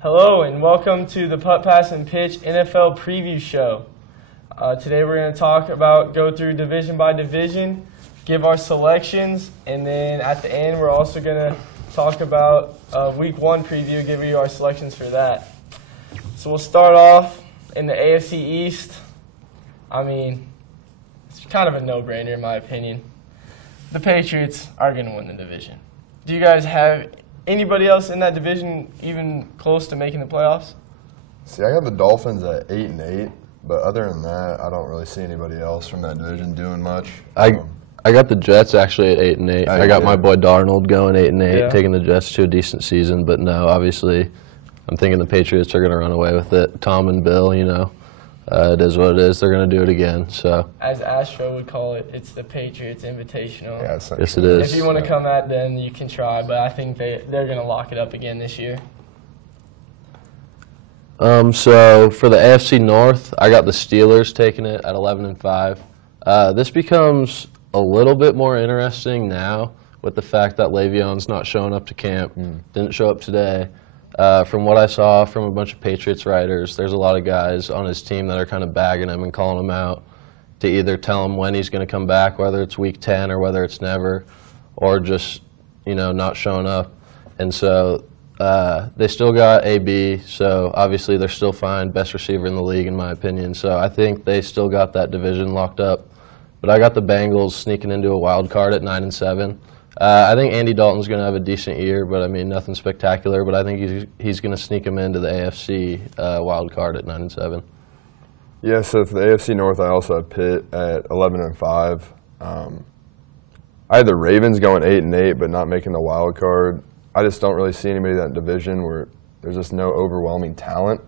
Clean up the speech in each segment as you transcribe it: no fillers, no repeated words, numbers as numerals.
Hello and welcome to the Putt, Pass, and Pitch NFL Preview Show. Today we're going to go through division by division, give our selections, and then at the end we're also going to talk about Week 1 preview, give you our selections for that. So we'll start off in the AFC East. I mean, it's kind of a no-brainer in my opinion. The Patriots are going to win the division. Do you guys have anybody else in that division even close to making the playoffs? See, I got the Dolphins at 8-8, but other than that, I don't really see anybody else from that division doing much. I got the Jets actually at 8-8. I got my boy Darnold going 8-8, taking the Jets to a decent season. But no, obviously, I'm thinking the Patriots are going to run away with it. Tom and Bill, it is what it is. They're going to do it again. So, as Astro would call it, it's the Patriots Invitational. Yeah, yes, it is. If you want to come at them, you can try, but I think they're going to lock it up again this year. So for the AFC North, I got the Steelers taking it at 11-5. This becomes a little bit more interesting now with the fact that Le'Veon's not showing up to camp. Didn't show up today. From what I saw from a bunch of Patriots writers, there's a lot of guys on his team that are kind of bagging him and calling him out to either tell him when he's going to come back, whether it's week 10 or whether it's never, or just, not showing up. And so they still got AB, so obviously they're still fine, best receiver in the league in my opinion. So I think they still got that division locked up. But I got the Bengals sneaking into a wild card at 9-7. I think Andy Dalton's going to have a decent year, but I mean nothing spectacular. But I think he's going to sneak him into the AFC wild card at 9-7. Yeah, so for the AFC North, I also have Pitt at 11-5. I had the Ravens going 8-8, but not making the wild card. I just don't really see anybody in that division where there's just no overwhelming talent.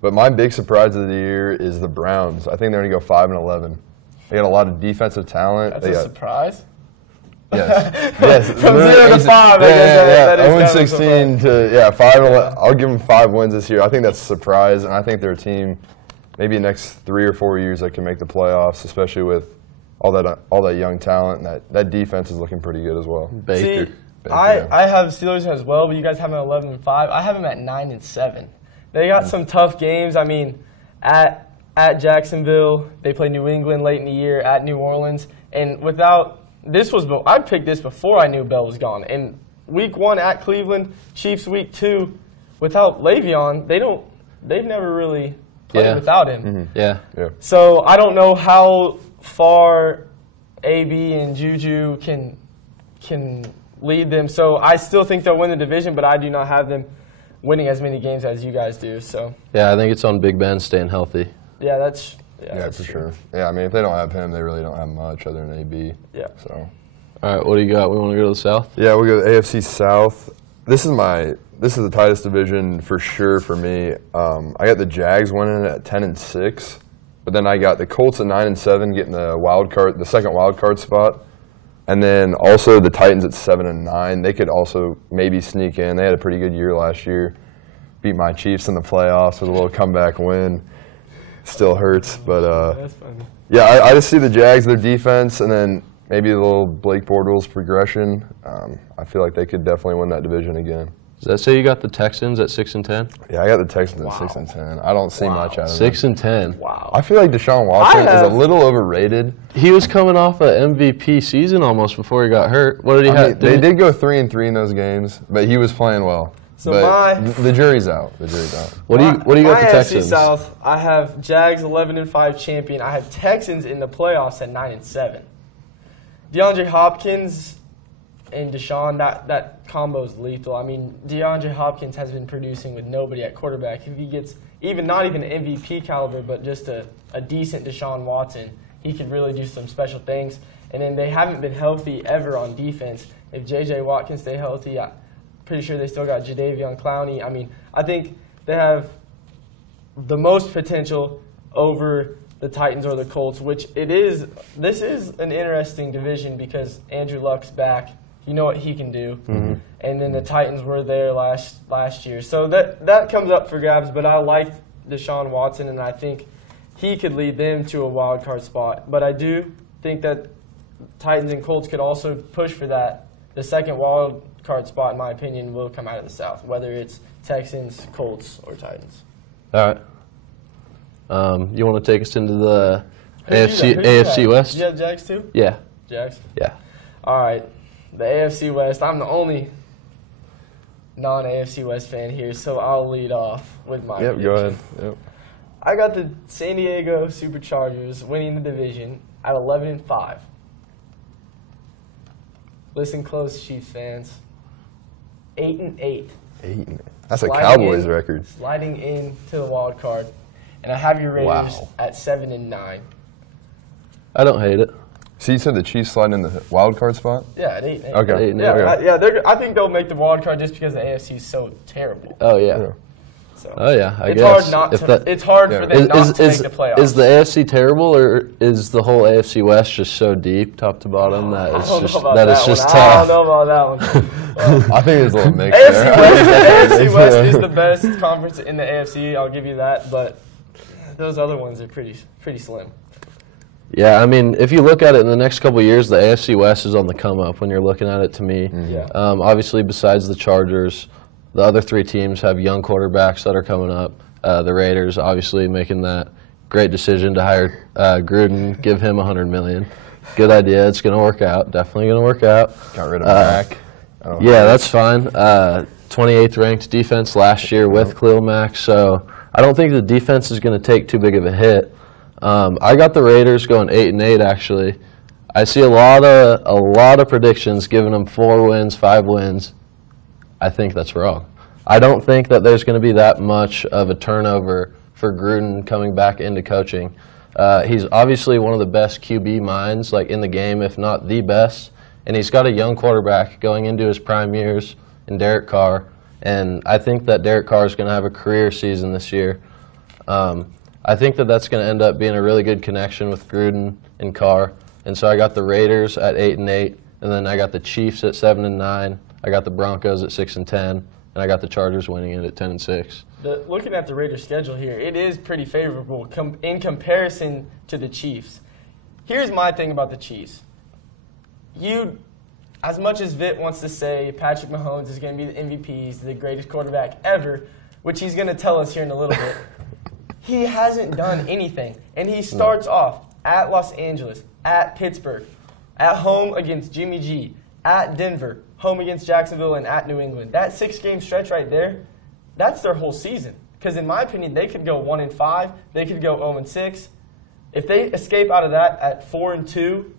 But my big surprise of the year is the Browns. I think they're going to go 5-11. They got a lot of defensive talent. That's a surprise. Yes. From 0 to 5. I 0-16 to 5-11. I'll give them 5 wins this year. I think that's a surprise, and I think they're a team maybe next 3 or 4 years that can make the playoffs, especially with all that young talent, and that defense is looking pretty good as well. See, I have Steelers as well, but you guys have them at 11-5. I have them at 9-7. They got some tough games. I mean, at Jacksonville, they play New England late in the year, at New Orleans, and I picked this before I knew Bell was gone. And week 1 at Cleveland, Chiefs week 2, without Le'Veon, they've never really played without him. Mm-hmm. Yeah. So I don't know how far AB and Juju can lead them. So I still think they'll win the division, but I do not have them winning as many games as you guys do. So yeah, I think it's on Big Ben staying healthy. Yeah, that's for sure. Yeah, I mean, if they don't have him, they really don't have much other than AB. Yeah. So, all right, what do you got? We want to go to the South? Yeah, we'll go to the AFC South. This is the tightest division for sure for me. I got the Jags winning at 10-6, but then I got the Colts at 9-7, getting the second wild card spot, and then also the Titans at 7-9. They could also maybe sneak in. They had a pretty good year last year, beat my Chiefs in the playoffs with a little comeback win. Still hurts, but that's funny. Yeah, I just see the Jags, their defense, and then maybe a little Blake Bortles progression. I feel like they could definitely win that division again. Does that say you got the Texans at 6-10? Yeah, I got the Texans at 6-10. I don't see much out of 6-10. Wow. I feel like Deshaun Watson is a little overrated. He was coming off an MVP season almost before he got hurt. What did he have? They did go 3-3 in those games, but he was playing well. So the jury's out. What do you got the Texans? AFC South, I have Jags 11-5 champion. I have Texans in the playoffs at 9-7. DeAndre Hopkins and Deshaun, that combo is lethal. I mean, DeAndre Hopkins has been producing with nobody at quarterback. If he gets not even an MVP caliber, but just a decent Deshaun Watson, he could really do some special things. And then they haven't been healthy ever on defense. If J.J. Watt can stay healthy, pretty sure they still got Jadeveon Clowney. I mean, I think they have the most potential over the Titans or the Colts, which this is an interesting division because Andrew Luck's back. You know what he can do. Mm-hmm. And then the Titans were there last year. So that comes up for grabs, but I like Deshaun Watson, and I think he could lead them to a wild card spot. But I do think that Titans and Colts could also push for the second wild card spot, in my opinion, will come out of the South, whether it's Texans, Colts, or Titans. All right. You want to take us into the Who'd you AFC have? West? Did you have Jags too? Yeah. Jags? Yeah. All right. The AFC West. I'm the only non-AFC West fan here, so I'll lead off with my Yep, prediction. go ahead. Yep. I got the San Diego Superchargers winning the division at 11-5. Listen close, Chiefs fans. 8-8. That's a Sliding Cowboys in- record. Sliding into the wild card. And I have your Raiders Wow. at 7-9. I don't hate it. So you said the Chiefs slide in the wild card spot? Yeah, at 8-8. Okay. 8-8. Yeah, Okay. I think they'll make the wild card just because the AFC is so terrible. Oh, yeah. Yeah. So Oh, yeah, I it's guess. hard not If to. that- It's hard Yeah. for them not to make the playoffs. Is the AFC terrible, or is the whole AFC West just so deep, top to bottom, that I it's don't know just about that that it's just one. I tough? don't know about that one. I think there's a little mix AFC there. West, AFC West is the best conference in the AFC. I'll give you that, but those other ones are pretty slim. Yeah, I mean, if you look at it in the next couple of years, the AFC West is on the come up when you're looking at it to me. Yeah. Obviously, besides the Chargers, the other three teams have young quarterbacks that are coming up. The Raiders, obviously, making that great decision to hire Gruden, give him $100 million. Good idea. It's going to work out. Definitely going to work out. Got rid of Mac. Yeah, that's fine. 28th ranked defense last year with Khalil Mack, so I don't think the defense is going to take too big of a hit. I got the Raiders going 8-8 actually. I see a lot of predictions giving them 4 wins, 5 wins. I think that's wrong. I don't think that there's going to be that much of a turnover for Gruden coming back into coaching. He's obviously one of the best QB minds like in the game, if not the best. And he's got a young quarterback going into his prime years in Derek Carr. And I think that Derek Carr is going to have a career season this year. I think that that's going to end up being a really good connection with Gruden and Carr. And so I got the Raiders at 8-8, and then I got the Chiefs at 7-9. I got the Broncos at 6-10, and I got the Chargers winning it at 10-6. Looking at the Raiders' schedule here, it is pretty favorable in comparison to the Chiefs. Here's my thing about the Chiefs. As much as Vitt wants to say Patrick Mahomes is going to be the MVP, he's the greatest quarterback ever, which he's going to tell us here in a little bit, he hasn't done anything. And he starts off at Los Angeles, at Pittsburgh, at home against Jimmy G, at Denver, home against Jacksonville, and at New England. That 6-game stretch right there, that's their whole season. Because in my opinion, they could go 1-5, they could go 0-6. If they escape out of that at 4-2,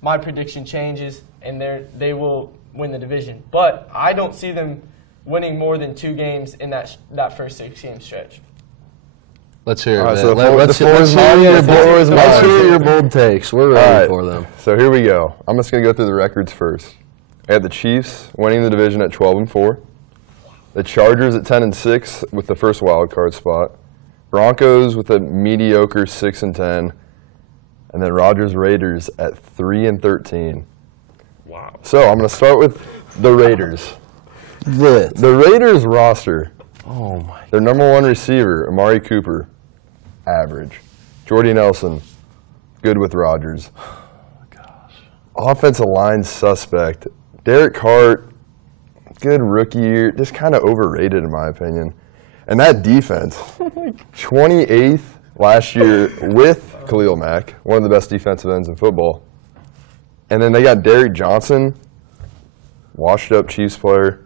my prediction changes, and they will win the division. But I don't see them winning more than 2 games in that first 6-game stretch. Let's hear it. All right, man. so Let's let's hear your bold takes. We're ready for them. So here we go. I'm just going to go through the records first. I had the Chiefs winning the division at 12-4. The Chargers at 10-6 with the first wild card spot. Broncos with a mediocre 6-10. And then Raiders at 3-13. Wow. So I'm going to start with the Raiders. The Raiders roster. Oh my. Their number 1 receiver, Amari Cooper, average. Jordy Nelson, good with Rodgers. Gosh. Offensive line suspect. Derek Carr, good rookie year, just kind of overrated in my opinion. And that defense, 28th last year with Khalil Mack, one of the best defensive ends in football. And then they got Derek Johnson, washed-up Chiefs player.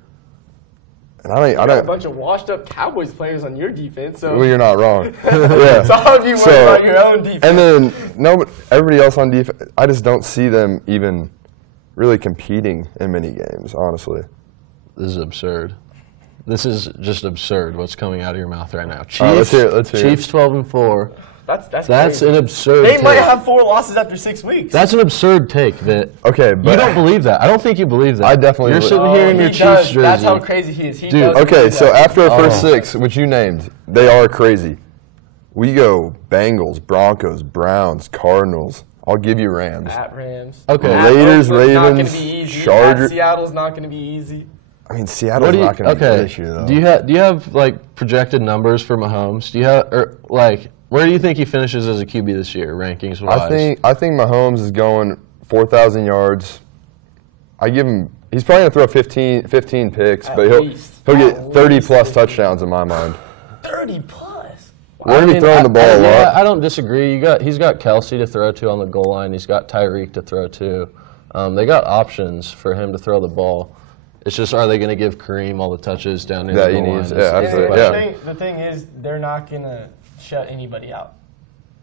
And I got a don't. bunch of washed-up Cowboys players on your defense, so Well, you're not wrong. Yeah. so how do you worry about your own defense? And then everybody else on defense, I just don't see them even really competing in many games, honestly. This is absurd. This is just absurd what's coming out of your mouth right now. Chiefs, Let's hear it. Chiefs 12-4. That's That's crazy. an absurd They take. might have 4 losses after 6 weeks. That's an absurd take, Vitt. Okay, but You don't believe that. I don't think you believe that. I definitely You're believe- sitting here in he your does. Chiefs jersey. That's how crazy he is. He Dude, does Okay, believe so that. after our first Oh. 6, which you named, they are crazy. We go Bengals, Broncos, Browns, Cardinals. I'll give you Rams. At Rams. Okay. At Raiders, Oakland's not Ravens, gonna be easy. Chargers. At Seattle's not going to be easy. I mean, Seattle's not going to be good this year, though. Do you have like projected numbers for Mahomes? Do you have where do you think he finishes as a QB this year, rankings wise? I think Mahomes is going 4,000 yards. I give him He's probably going to throw 15 picks, but he'll get 30-plus touchdowns in my mind. 30-plus? We're going to be throwing the ball a lot. Yeah, I don't disagree. He's got Kelsey to throw to on the goal line. He's got Tyreek to throw to. They got options for him to throw the ball. It's just, are they going to give Kareem all the touches down near the goal line? Yeah, absolutely. The thing is, they're not going to shut anybody out.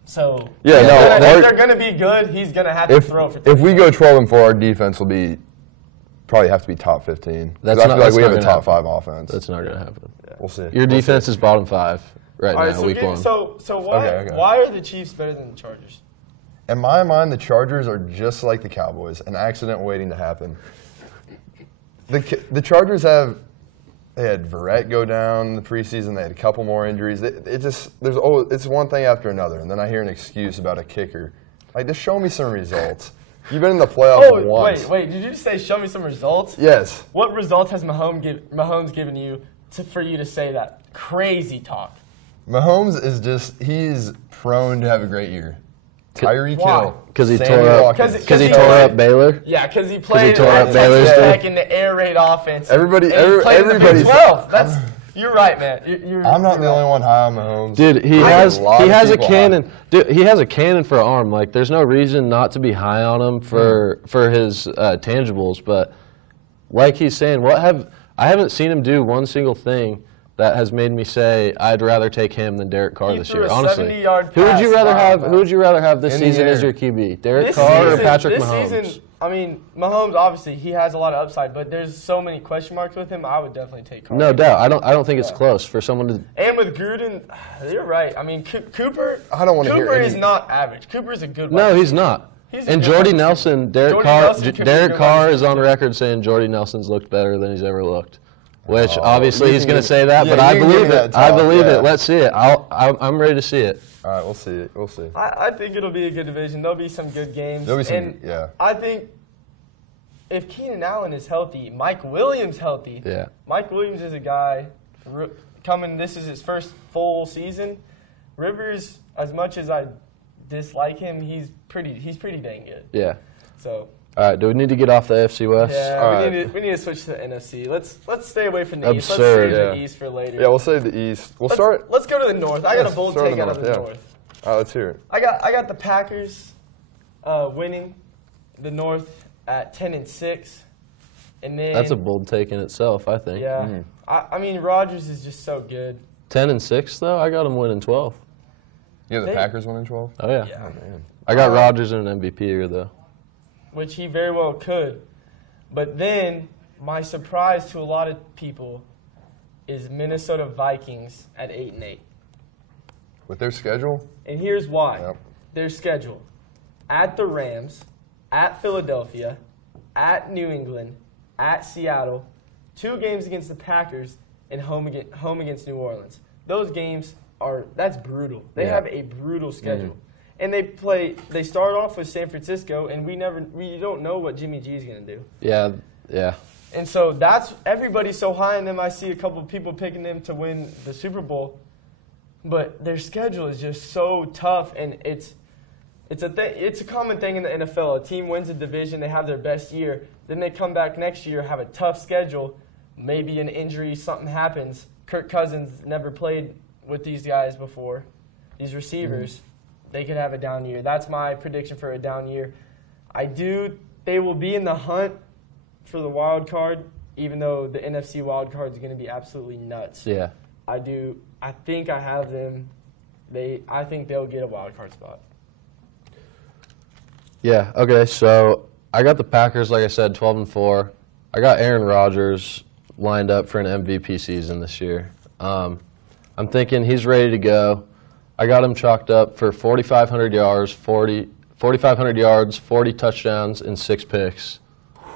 So if they're going to be good, he's going to have to throw for 30. If we go 12-4, our defense will probably have to be top 15. I feel like we have a top 5 offense. That's not going to happen. Yeah. We'll see. Your defense is bottom 5 now, week 1. So why are the Chiefs better than the Chargers? In my mind, the Chargers are just like the Cowboys, an accident waiting to happen. The Chargers had Verrett go down in the preseason. They had a couple more injuries. It's one thing after another, and then I hear an excuse about a kicker. Like, just show me some results. You've been in the playoffs once. Wait, did you say show me some results? Yes. What results has Mahomes given you for you to say that crazy talk? Mahomes he's prone to have a great year. Tyreek Hill. Because he tore up Baylor? Yeah, because he played Baylor in the air raid offense. Everybody's 12. You're right, man. I'm not the only one high on Mahomes. Dude, he has a cannon. Dude, he has a cannon for an arm. Like, there's no reason not to be high on him for his tangibles. But like he's saying, I haven't seen him do one single thing that has made me say I'd rather take him than Derek Carr this year. Honestly, who would you rather have this season as your QB? Derek Carr or Patrick Mahomes? This season, I mean, Mahomes obviously he has a lot of upside, but there's so many question marks with him. I would definitely take Carr. No doubt. I don't think it's close for someone to. And with Gruden, you're right. I mean, Cooper. I don't want to hear. Cooper is not average. Cooper is a good. No, he's not. And Jordy Nelson, Derek Carr is on record saying Jordy Nelson's looked better than he's ever looked. Which obviously he's going to say that, but I believe it. I believe it. Let's see it. I'm ready to see it. All right, we'll see it. We'll see. I think it'll be a good division. There'll be some good games. There'll be some, yeah. I think if Keenan Allen is healthy, Mike Williams healthy. Yeah. Mike Williams is a guy coming. This is his first full season. Rivers, as much as I dislike him, he's pretty dang good. Yeah. So. All right, do we need to get off the AFC West? Yeah, we need to switch to the NFC. Let's stay away from the East. Absurd. Let's save the East for later. Yeah, we'll save the East. Let's go to the North. I got a bold take out of the North. All right, let's hear it. I got the Packers winning the North at 10-6, and then that's a bold take in itself, I think. Yeah, I mean Rodgers is just so good. 10-6 though, I got him winning 12. You have the Packers winning 12? Oh yeah. Oh, man. I got Rodgers in an MVP year though. Which he very well could. But then, my surprise to a lot of people is Minnesota Vikings at 8-8. With their schedule? And here's why. Yep. Their schedule. At the Rams, at Philadelphia, at New England, at Seattle, 2 games against the Packers, and home against New Orleans. Those games that's brutal. They have a brutal schedule. Mm-hmm. And they start off with San Francisco, and we don't know what Jimmy G is going to do. Yeah, yeah. And so everybody's so high on them. I see a couple of people picking them to win the Super Bowl, but their schedule is just so tough, and it's a common thing in the NFL. A team wins a division, they have their best year, then they come back next year, have a tough schedule, maybe an injury, something happens. Kirk Cousins never played with these guys before, these receivers. Mm-hmm. They could have a down year. That's my prediction for a down year. They will be in the hunt for the wild card, even though the NFC wild card is going to be absolutely nuts. Yeah. I think I have them. I think they'll get a wild card spot. Yeah, okay, so I got the Packers, like I said, 12-4. I got Aaron Rodgers lined up for an MVP season this year. I'm thinking he's ready to go. I got him chalked up for 4,500 yards, 40 touchdowns, and 6 picks.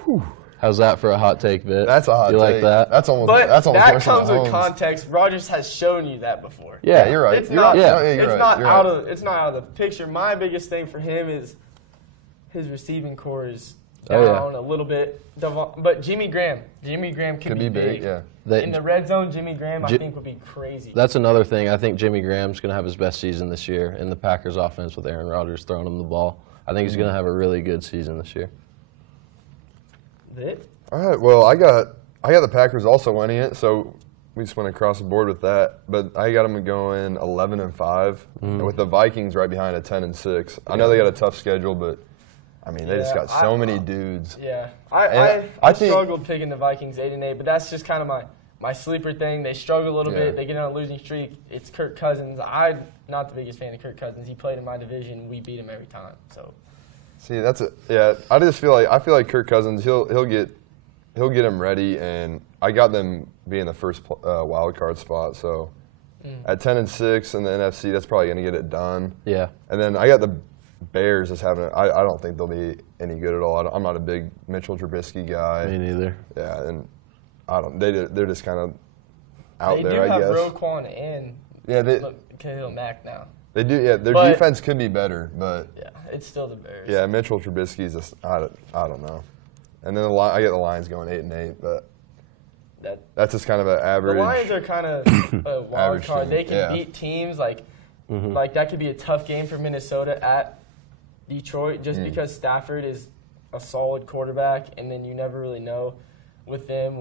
Whew. How's that for a hot take, Vitt? That's a hot take. You like that? That's almost that comes with context. Rodgers has shown you that before. Yeah, you're right. It's not out of the picture. My biggest thing for him is his receiving core is down a little bit. But Jimmy Graham could be big. Yeah. In the red zone, Jimmy Graham, I think, would be crazy. That's another thing. I think Jimmy Graham's going to have his best season this year in the Packers offense with Aaron Rodgers throwing him the ball. I think he's going to have a really good season this year. All right. Well, I got the Packers also winning it, so we just went across the board with that. But I got them going 11-5, and with the Vikings right behind at 10-6. I know they got a tough schedule, but I mean they just got so many dudes. Yeah, I struggled picking the Vikings 8-8, but that's just kind of my sleeper thing. They struggle a little bit. They get on a losing streak. It's Kirk Cousins. I'm not the biggest fan of Kirk Cousins. He played in my division. We beat him every time. So. See, that's it. Yeah, I feel like Kirk Cousins. He'll get him ready, and I got them being the first wild card spot. So at 10-6 in the NFC, that's probably going to get it done. Yeah. And then I got the Bears as having. I don't think they'll be any good at all. I'm not a big Mitchell Trubisky guy. Me neither. Yeah, and I don't. They're just kind of out there. I guess. They do have Roquan and Khalil Mack now. They do. Yeah, their defense could be better, but yeah, it's still the Bears. Yeah, Mitchell Trubisky's just I don't know. And then I get the Lions going 8-8, but that's just kind of an average. The Lions are kind of a wild card. They can beat teams like that could be a tough game for Minnesota at Detroit just because Stafford is a solid quarterback, and then you never really know with him,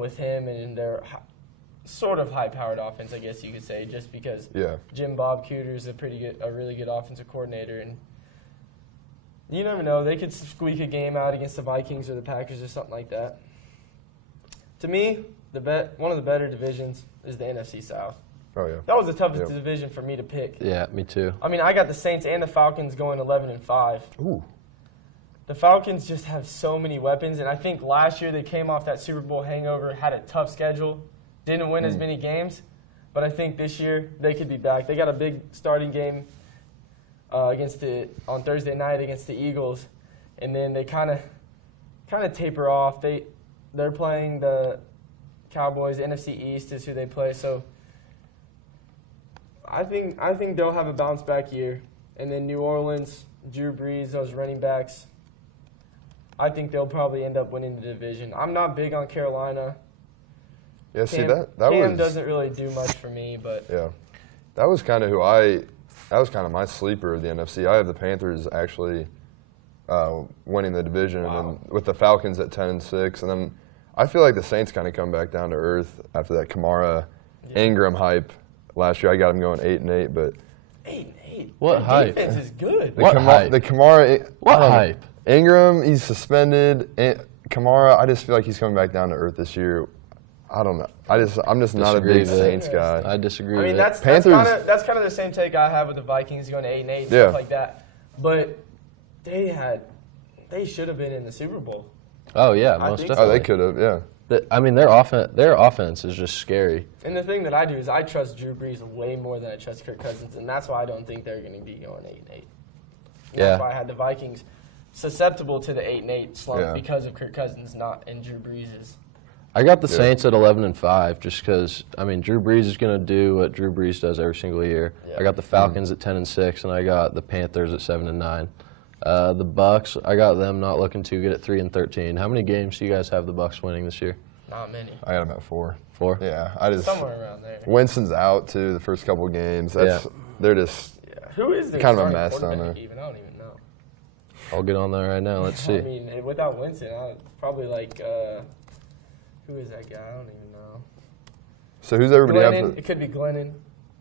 and their sort of high-powered offense, I guess you could say, just because Jim Bob Cooter is a really good offensive coordinator, and you never know. They could squeak a game out against the Vikings or the Packers or something like that. To me, one of the better divisions is the NFC South. Oh, yeah. That was the toughest division for me to pick. Yeah, me too. I mean, I got the Saints and the Falcons going 11-5. Ooh. The Falcons just have so many weapons, and I think last year they came off that Super Bowl hangover, had a tough schedule, didn't win as many games, but I think this year they could be back. They got a big starting game on Thursday night against the Eagles, and then they kind of taper off. They're playing the Cowboys. NFC East is who they play, so I think they'll have a bounce back year. And then New Orleans, Drew Brees, those running backs, I think they'll probably end up winning the division. I'm not big on Carolina. Yeah, Cam doesn't really do much for me, but that was kind of my sleeper of the NFC. I have the Panthers actually winning the division, and then with the Falcons at 10-6, and then I feel like the Saints kind of come back down to earth after that Kamara Ingram hype last year. I got them going 8-8, but 8-8. What hype? Defense is good. What hype? The Kamara. What hype? Ingram, he's suspended. Kamara, I just feel like he's coming back down to earth this year. I don't know. I'm just not a big Saints guy. I disagree. I mean, that's kind of the same take I have with the Vikings going to 8-8 and stuff like that. But they should have been in the Super Bowl. Oh yeah, most definitely. Oh, they could have. Yeah. I mean, their offense is just scary. And the thing that I do is I trust Drew Brees way more than I trust Kirk Cousins, and that's why I don't think they're going to be going 8-8. That's why I had the Vikings susceptible to the 8-8 slump because of Kirk Cousins and Drew Brees'. I got the Saints at 11-5 just because, I mean, Drew Brees is going to do what Drew Brees does every single year. Yeah. I got the Falcons at 10-6, and I got the Panthers at 7-9. The Bucks, I got them not looking too good at 3-13. How many games do you guys have the Bucks winning this year? Not many. I got about 4. 4? Yeah, somewhere around there. Winston's out too the first couple of games. They're just who is kind of a mess down there. Even? I don't even know. I'll get on there right now. Let's see. I mean, without Winston, probably like. Who is that guy? I don't even know. So who's everybody after? It could be Glennon.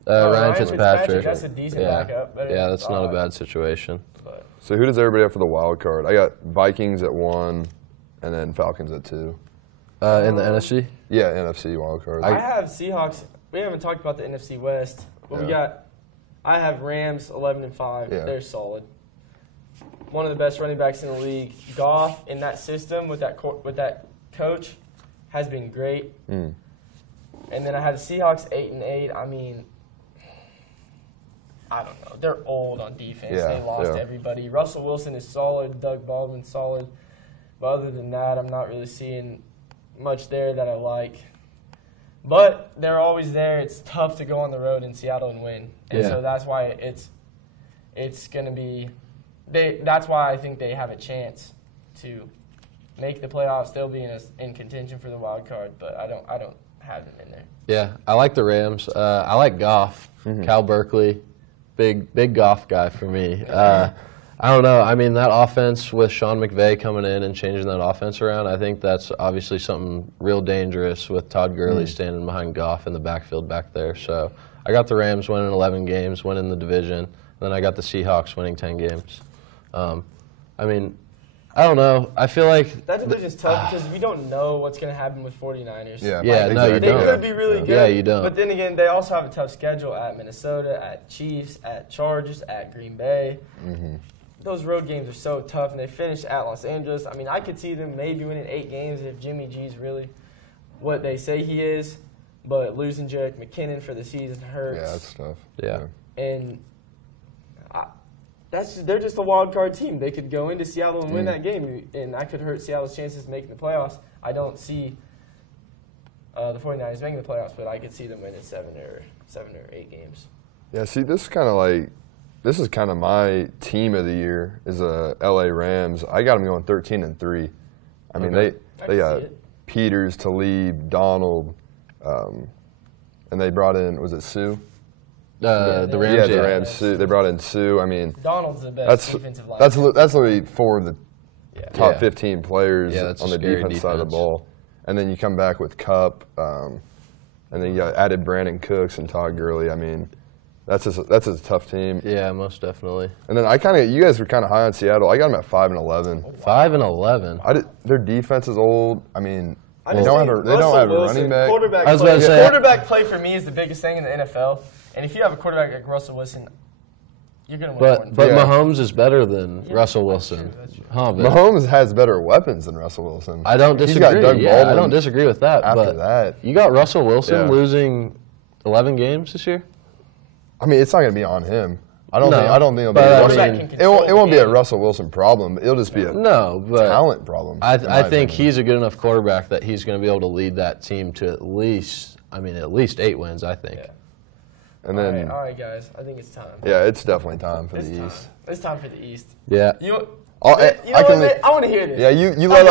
Ryan Fitzpatrick. That's a decent backup. Yeah, that's not a bad situation. So who does everybody have for the wild card? I got Vikings at 1, and then Falcons at 2. In the NFC? Yeah, NFC wild card. I have Seahawks. We haven't talked about the NFC West. But I have Rams 11-5. Yeah. They're solid. One of the best running backs in the league. Goff in that system with that coach has been great. And then I had the Seahawks 8-8. I mean, I don't know. They're old on defense. They lost everybody. Russell Wilson is solid. Doug Baldwin's solid. But other than that, I'm not really seeing much there that I like. But they're always there. It's tough to go on the road in Seattle and win. And so that's why it's going to be that's why I think they have a chance to make the playoffs. They'll be in contention for the wild card, but I don't have them in there. Yeah, I like the Rams. I like Goff, Cal Berkeley, big Goff guy for me. I I don't know. I mean, that offense with Sean McVay coming in and changing that offense around, I think that's obviously something real dangerous with Todd Gurley standing behind Goff in the backfield back there. So I got the Rams winning 11 games, winning the division. And then I got the Seahawks winning 10 games. I mean, I don't know. I feel like that division's tough because we don't know what's going to happen with 49ers. No, you They don't. could be really good. Yeah, you don't. But then again, they also have a tough schedule at Minnesota, at Chiefs, at Chargers, at Green Bay. Those road games are so tough, and they finish at Los Angeles. I mean, I could see them maybe winning 8 games if Jimmy G's really what they say he is. But losing Jerick McKinnon for the season hurts. Yeah, that's tough. Yeah. And they're just a wild card team. They could go into Seattle and win that game, and that could hurt Seattle's chances of making the playoffs. I don't see the 49ers making the playoffs, but I could see them winning 7 or 8 games. Yeah, see, this is kind of my team of the year is the LA Rams. I got them going 13-3. I mean, they got Peters, Talib, Donald, and they brought in, was it Sue? The Rams. Yeah, the Rams. Sue. They brought in Sue. I mean, Donald's the best defensive line. That's literally 4 of the top 15 players that's on the defense side of the ball. And then you come back with Kupp, and then you got added Brandon Cooks and Todd Gurley. I mean, that's a tough team. Yeah, most definitely. And then you guys were kind of high on Seattle. I got them at 5-11. 5-11. Their defense is old. I mean, they don't have a running back. Quarterback play for me is the biggest thing in the NFL. And if you have a quarterback like Russell Wilson, you're going to win. But Mahomes is better than Russell Wilson. That's true. Mahomes has better weapons than Russell Wilson. I don't disagree. He's got Doug Baldwin I don't disagree with that. After that, you got Russell Wilson losing 11 games this year. I mean, it's not going to be on him. I don't think it'll be. It won't be a Russell Wilson problem. It'll just be a talent problem. I think he's a good enough quarterback that he's going to be able to lead that team to at least 8 wins. I think. Yeah. And then, all right, guys. I think it's time. Yeah, it's definitely time for the East. It's time for the East. Yeah. I want to hear this. Yeah, you let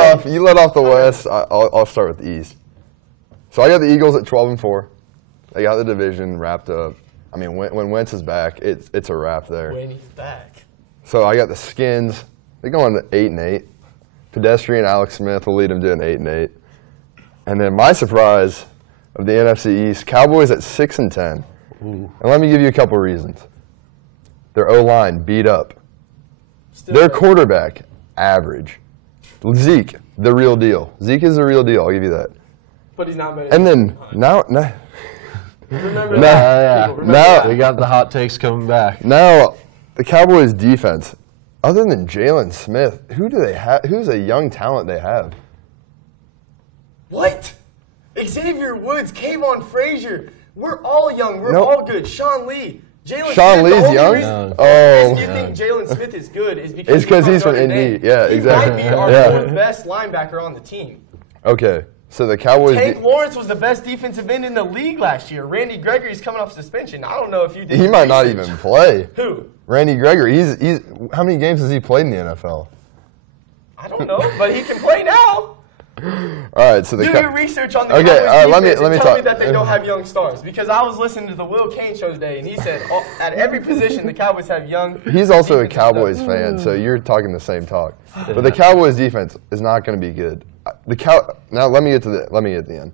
off the West. I'll start with the East. So I got the Eagles at 12-4. They got the division wrapped up. I mean, when Wentz is back, it's a wrap there. When he's back. So I got the Skins. They're going to 8-8. Pedestrian Alex Smith will lead them to an 8-8. And then my surprise of the NFC East, Cowboys at 6-10. And let me give you a couple reasons. Their O-line beat up. Their quarterback, average. Zeke, the real deal. Zeke is the real deal. I'll give you that. But he's not better. And then now we got the hot takes coming back. Now, the Cowboys' defense, other than Jalen Smith, who do they have? Who's a young talent they have? What? Xavier Woods, Kayvon Frazier. We're all young. We're all good. Sean Lee. Sean Lee's young? You think Jalen Smith is good is because he's from Indy. Yeah, exactly. He might be our fourth best linebacker on the team. Okay, so the Cowboys. Tank Lawrence was the best defensive end in the league last year. Randy Gregory's coming off suspension. I don't know if you did. He might not even play. Who? Randy Gregory. He's how many games has he played in the NFL? I don't know, but he can play now. All right, so do your research on the Cowboys defense and tell me that they don't have young stars. Because I was listening to the Will Kane show today, and he said at every position the Cowboys have young. He's also a Cowboys fan, so you're talking the same talk. But the Cowboys defense is not going to be good. Now let me get to the end.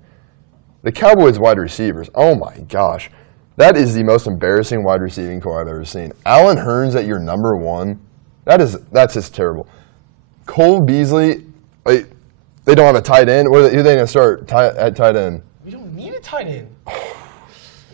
The Cowboys wide receivers. Oh my gosh, that is the most embarrassing wide receiving core I've ever seen. Allen Hurns at your number 1. That's just terrible. Cole Beasley. They don't have a tight end. Who are they going to start at tight end? We don't need a tight end.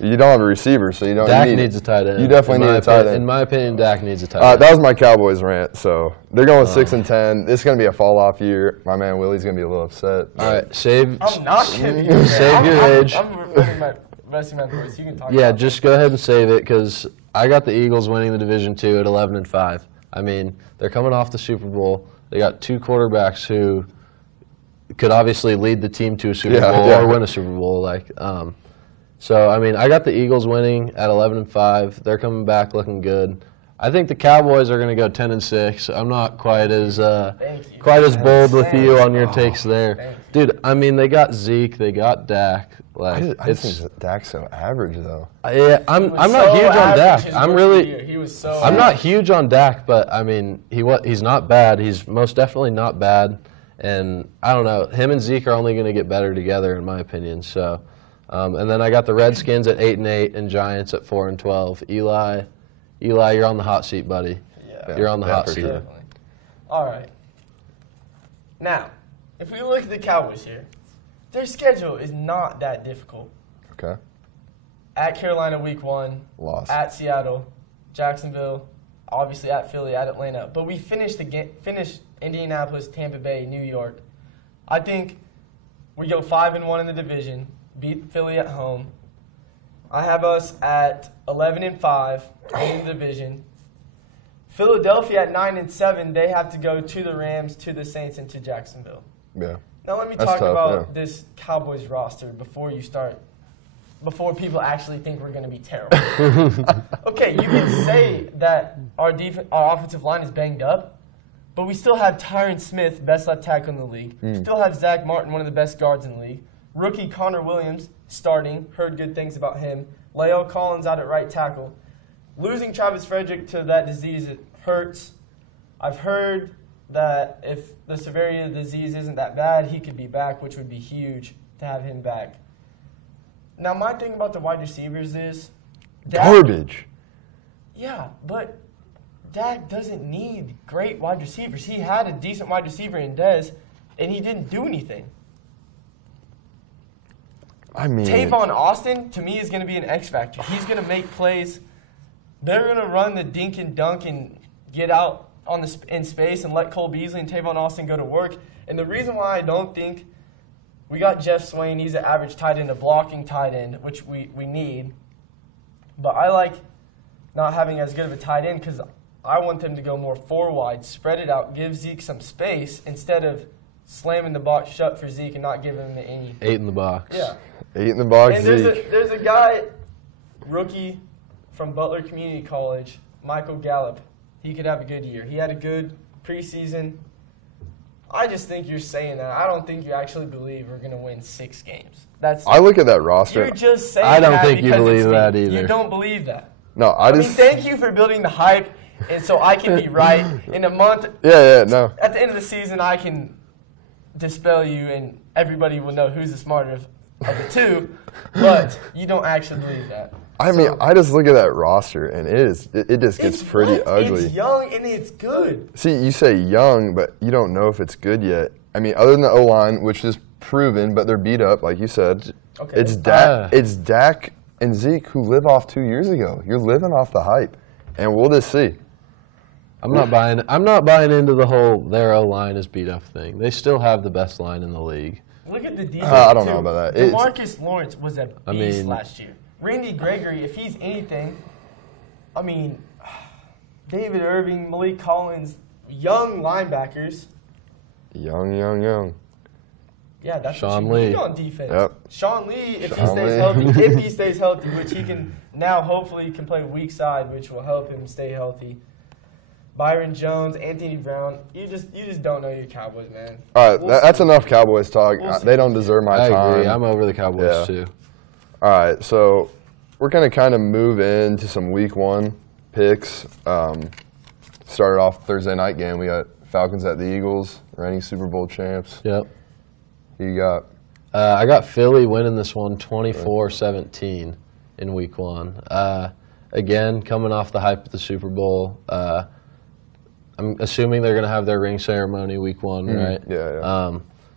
You don't have a receiver, so you don't. Dak needs a tight end. You definitely need a tight end. In my opinion, Dak needs a tight end. That was my Cowboys rant. So they're going 6-10. This is going to be a fall-off year. My man Willie's going to be a little upset. All right, save. I'm not going to be save your age. I'm resting my voice. You can talk. Yeah, just go ahead and save it because I got the Eagles winning the division 2 at 11-5. I mean, they're coming off the Super Bowl. They got 2 quarterbacks who could obviously lead the team to a Super Bowl or win a Super Bowl. So, I mean, I got the Eagles winning at 11-5. They're coming back looking good. I think the Cowboys are going to go 10-6. I'm not quite as Thank you. bold with you on your takes Thank there, dude. I mean, they got Zeke, they got Dak. Like, I just think Dak's so average though. Yeah, I'm not so huge on average Dak. his I'm rookie really. year. He was so. I'm not huge on Dak, but I mean, he's not bad. He's most definitely not bad, and I don't know. Him and Zeke are only going to get better together, in my opinion. So, and then I got the Redskins at 8-8 and Giants at 4-12. Eli, you're on the hot seat, buddy. Yeah. You're on the hot for seat. sure. Definitely. All right. Now, if we look at the Cowboys here, their schedule is not that difficult. Okay. At Carolina week 1, Loss. at Seattle, Jacksonville, obviously at Philly, at Atlanta. But we finished Indianapolis, Tampa Bay, New York. I think we go 5-1 in the division, beat Philly at home. I have us at 11-5 in the division. Philadelphia at 9-7, they have to go to the Rams, to the Saints, and to Jacksonville. Yeah. Now let me That's talk tough, about yeah. this Cowboys roster before people actually think we're going to be terrible. Okay, you can say that our offensive line is banged up, but we still have Tyron Smith, best left tackle in the league. Still have Zach Martin, one of the best guards in the league. Rookie Connor Williams starting, heard good things about him. La'el Collins out at right tackle. Losing Travis Frederick to that disease, it hurts. I've heard that if the severity of the disease isn't that bad, he could be back, which would be huge to have him back. Now, my thing about the wide receivers is Garbage. Yeah, but Dak doesn't need great wide receivers. He had a decent wide receiver in Dez, and he didn't do anything. I mean, Tavon Austin, to me, is going to be an X factor. He's going to make plays. They're going to run the dink and dunk and get out in space and let Cole Beasley and Tavon Austin go to work. And the reason why I don't think we got Jeff Swain, he's an average tight end, a blocking tight end, which we need. But I like not having as good of a tight end because I want them to go more four wide, spread it out, give Zeke some space instead of slamming the box shut for Zeke and not giving him any. 8 in the box. Yeah. 8 in the box, And Zeke. there's a guy, rookie from Butler Community College, Michael Gallup. He could have a good year. He had a good preseason. I just think you're saying that. I don't think you actually believe we're going to win 6 games. I look at that roster. You're just saying I don't that think you because believe it's me. that either. You don't believe that. No, I I mean, just. thank you for building the hype, and so I can be right. In a month, Yeah, no. at the end of the season, I can dispel you, and everybody will know who's the smarter of the two, but you don't actually believe that. I mean, I just look at that roster, and it just gets It's pretty what? ugly. It's young, and it's good. See, you say young, but you don't know if it's good yet. I mean, other than the O-line, which is proven, but they're beat up, like you said. Okay. It's Dak and Zeke who live off 2 years ago. You're living off the hype, and we'll just see. I'm not buying into the whole their O-line is beat up thing. They still have the best line in the league. Look at the defense. I don't too. know about that. DeMarcus Lawrence was a beast mean- last year. Randy Gregory, if he's anything, I mean, David Irving, Malik Collins, young linebackers. Young. Yeah, that's Sean what you Lee. need on defense. Yep. Sean Lee, if he Sean stays Lee. healthy, if he stays healthy, which he can now hopefully can play weak side, which will help him stay healthy. Byron Jones, Anthony Brown, you just don't know your Cowboys, man. All right, We'll that's see. enough Cowboys talk. We'll see. They don't deserve my I time. agree. I'm over the Cowboys Yeah. too. All right, so we're going to kind of move into some Week 1 picks. Started off Thursday night game. We got Falcons at the Eagles, reigning Super Bowl champs. Yep. Who you got? I got Philly winning this one 24-17 in Week 1. Again, coming off the hype of the Super Bowl. I'm assuming they're going to have their ring ceremony Week 1, right? Yeah.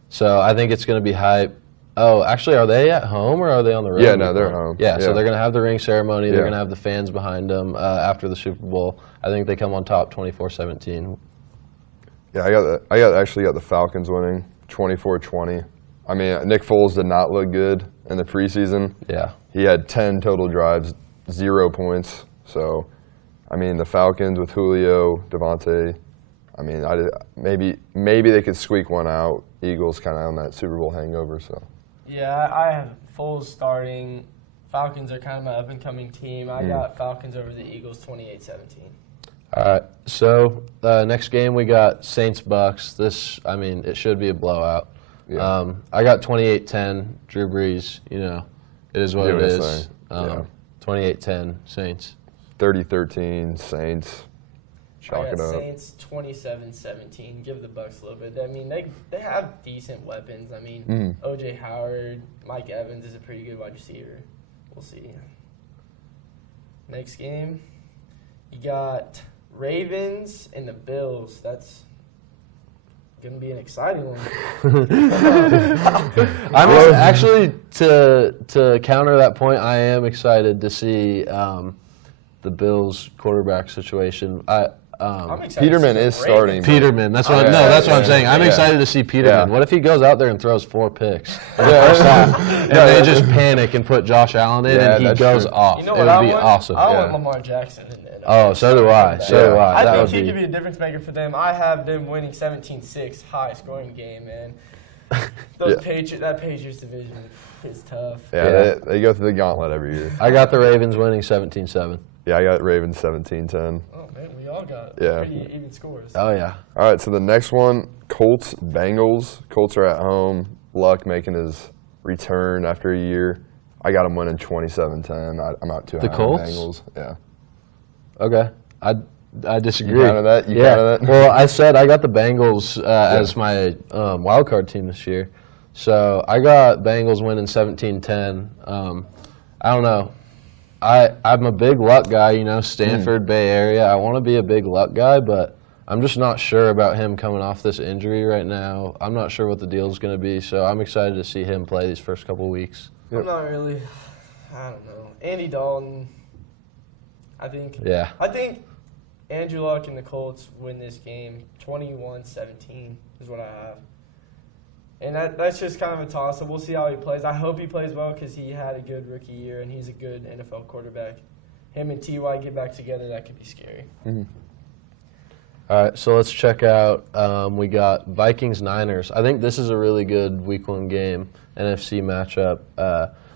So I think it's going to be hype. Oh, actually, are they at home or are they on the road? Yeah, no, Week they're 1? home. Yeah, so Yeah. they're going to have the ring ceremony. They're Yeah. going to have the fans behind them after the Super Bowl. I think they come on top 24-17. Yeah, I actually got the Falcons winning 24-20. I mean, Nick Foles did not look good in the preseason. Yeah. He had 10 total drives, 0 points. So, I mean, the Falcons with Julio, Devontae, I mean, maybe they could squeak one out. Eagles kind of on that Super Bowl hangover, so. Yeah, I have Foles starting. Falcons are kind of my up-and-coming team. I got Falcons over the Eagles 28-17. All right. So next game we got Saints Bucks. This, I mean, it should be a blowout. Yeah. I got 28-10 Drew Brees. You know, it is what it is. 28-10 Saints. 30-13 Saints. Chalk I it got up. Saints 27-17. Give the Bucks a little bit. I mean, they have decent weapons. I mean, O.J. Howard, Mike Evans is a pretty good wide receiver. We'll see. Next game, you got Ravens and the Bills. That's gonna be an exciting one. I'm actually to counter that point. I am excited to see the Bills quarterback situation. I'm excited. Peterman is starting. Peterman. That's what. That's what I'm saying. I'm excited to see Peterman. Yeah. What if he goes out there and throws 4 picks in the first half, and they just panic and put Josh Allen in, and he goes off? You know it what would be awesome. I want Lamar Jackson in there. Oh, so do I. So do I. I think he could be a difference maker for them. I have them winning 17-6, high scoring game, man. That Patriots division is tough. Yeah, they go through the gauntlet every year. I got the Ravens winning 17-7. Yeah, I got Ravens 17-10. Oh man, we all got pretty even scores. Oh yeah. All right, so the next one, Colts Bengals. Colts are at home. Luck making his return after a year. I got them winning 27-10. I'm not too high on the Bengals. Yeah. Okay. I disagree. You counted that? You counted that? Well, I said I got the Bengals as my wild card team this year. So I got Bengals winning 17-10. I don't know. I'm a big Luck guy, you know, Stanford, Bay Area. I want to be a big Luck guy, but I'm just not sure about him coming off this injury right now. I'm not sure what the deal is going to be, so I'm excited to see him play these first couple weeks. I'm not really. I don't know. Andy Dalton. I think Andrew Luck and the Colts win this game 21-17 is what I have. And that's just kind of a toss-up. We'll see how he plays. I hope he plays well because he had a good rookie year and he's a good NFL quarterback. Him and T.Y. get back together, that could be scary. Mm-hmm. All right, so let's check out. We got Vikings-Niners. I think this is a really good Week 1 game, NFC matchup.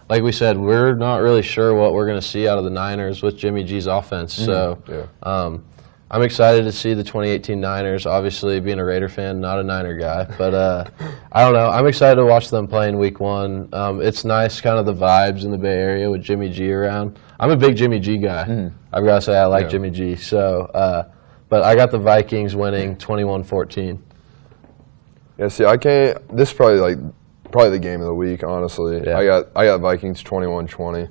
Like we said, we're not really sure what we're going to see out of the Niners with Jimmy G's offense. So I'm excited to see the 2018 Niners. Obviously, being a Raider fan, not a Niner guy. But I don't know. I'm excited to watch them play in Week 1. It's nice, kind of the vibes in the Bay Area with Jimmy G around. I'm a big Jimmy G guy. I've got to say I like Jimmy G. So, but I got the Vikings winning 21-14. Yeah, see, I can't. This is probably the game of the week, honestly. Yeah. I got Vikings 21-20.